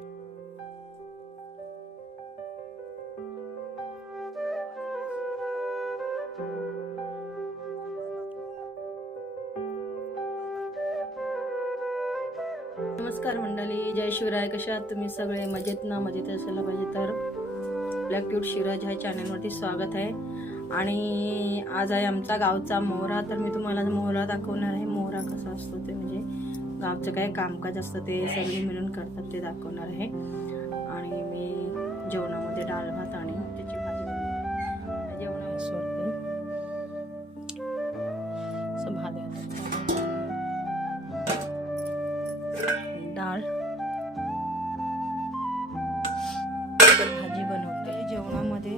नमस्कार मंडळी जय शिवराय. कशा आहात तुम्ही सगळे? मजेत ना? मजेत असायला पाहिजे तर. ब्लॅक क्यूट शिवराज ह्या चॅनलवरती स्वागत आहे. आणि आज आहे आमचा गावचा मोहरा. तर मी तुम्हाला मोहरा दाखवणार आहे. मोहरा कसा असतो ते म्हणजे गावचं काय कामकाज असतं ते सगळे मिळून करतात ते दाखवणार आहे. आणि मी जेवणामध्ये डाळ भात आणि त्याची भाजी. जेवणामध्ये सोडते. भाज्या डाळ. भाजी बनवते. जेवणामध्ये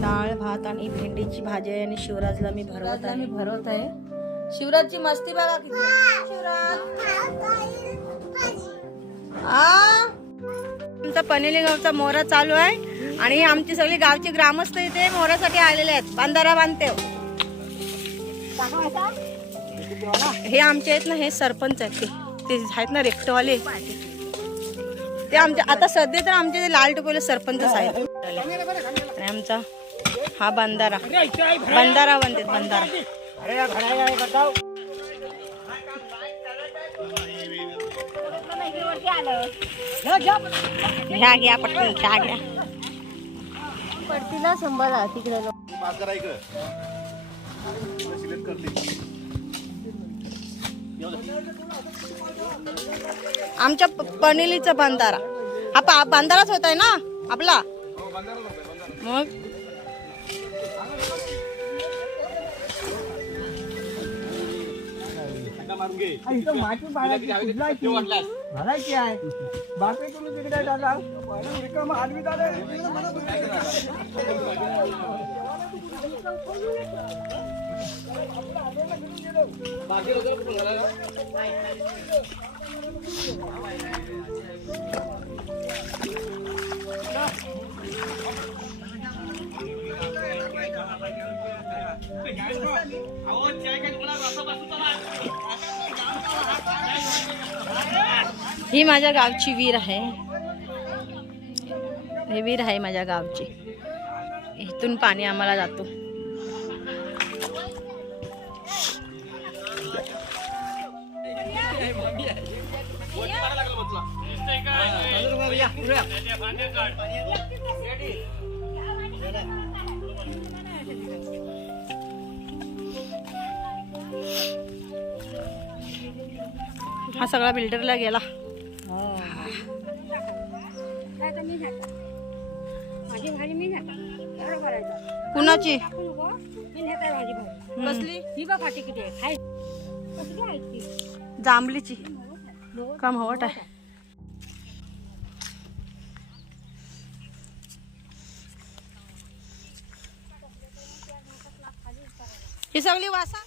डाळ भात आणि भेंडीची भाजी आहे आणि शिवराजला मी भरवत आहे. मी भरवत आहे. शिवराजची मस्ती बघा किती. शिवराज आमचा पनेली गावचा मोहरा चालू आहे आणि आमची सगळी गावची ग्रामस्थ इथे मोहरासाठी आलेले आहेत. बांधारा बांधते. हे आमचे आहेत ना हे सरपंच आहेत ते. ते आहेत ना रेक्टवाले. ते आमच्या आता सध्या तर आमचे ते लाल टोकोले सरपंचच आहेत. आणि आमचा हा बंधारा. बंधारा बनते बंधारा. घ्या घ्या पटकन घ्या. घ्या पडतीला संभाला तिकडे आमच्या प- पनेलीचा बंधारा हा पा बंधाराच होत आहे ना आपला मग? भरायची आहे. बापरे तुम्ही तिकडे दादा रिकामं आडवी दादा ही माझ्या गावची वीर आहे. हे वीर आहे माझ्या गावची. इथून पाणी आम्हाला जातो. हा सगळा बिल्डरला गेला. कुणाची? कसली? ही किती आहे. ती? जांभलीची का हवट आहे? ही सगळी वासा?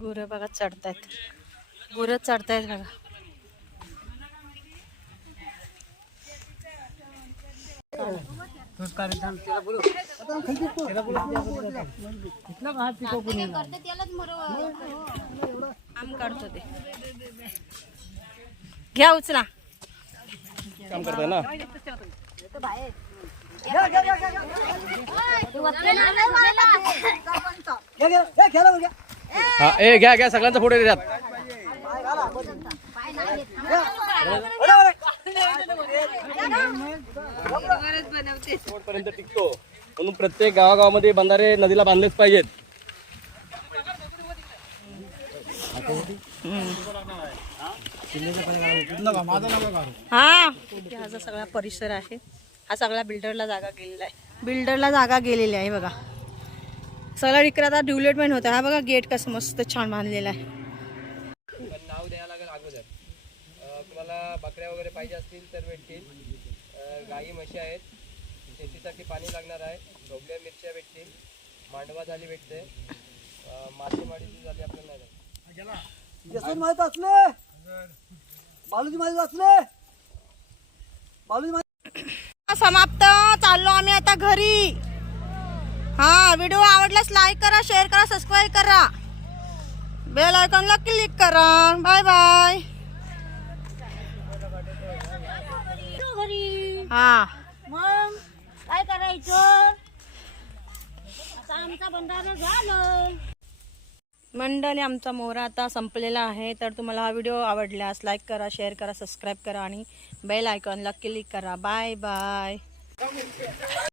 गुरं बघा चढतायत. गुरं चढतायत काढतो ते. घ्या उचला. काम करताय ना? हा ए घ्या घ्या सगळ्यांचा फोटो देतात शेवटपर्यंत टिकतो. म्हणून प्रत्येक गावागावामध्ये बंधारे नदीला बांधलेच पाहिजेत. हा. हा जो सगळा परिसर आहे हा सगळा बिल्डरला जागा गेलेला आहे. बिल्डरला जागा गेलेली आहे बघा. सगळा इकडे आता डेव्हलपमेंट होतं. हा बघा गेट कसं मस्त छान बांधलेला आहे. पण नाव द्यायला लागेल अगोदर. तुम्हाला बकऱ्या वगैरे पाहिजे असतील तर भेटतील. गाई म्हशी आहेत. शेतीसाठी पाणी लागणार आहे. ढोबल्या मिरच्या भेटतील. मांडवा झाली भेटते. अं, मासेमारीची झाली आपल्याला नाही. जसं माहीत असले. बालूजी माहीत असले. बालूजी समाप्त. चाललो आम्ही आता घरी. हा व्हिडिओ आवडल्यास लाईक करा शेअर करा सबस्क्राईब करा. बेल आयकॉनला क्लिक करा. बाय बाय हा. मग काय करायचं? आता आमचा बंधारा झालं. मंडळी आमचा मोहरा आता संपलेला आहे. तर तुम्हाला हा व्हिडिओ आवडल्यास लाईक करा शेअर करा सबस्क्राईब करा आणि बेल आयकॉनला क्लिक करा. Bye bye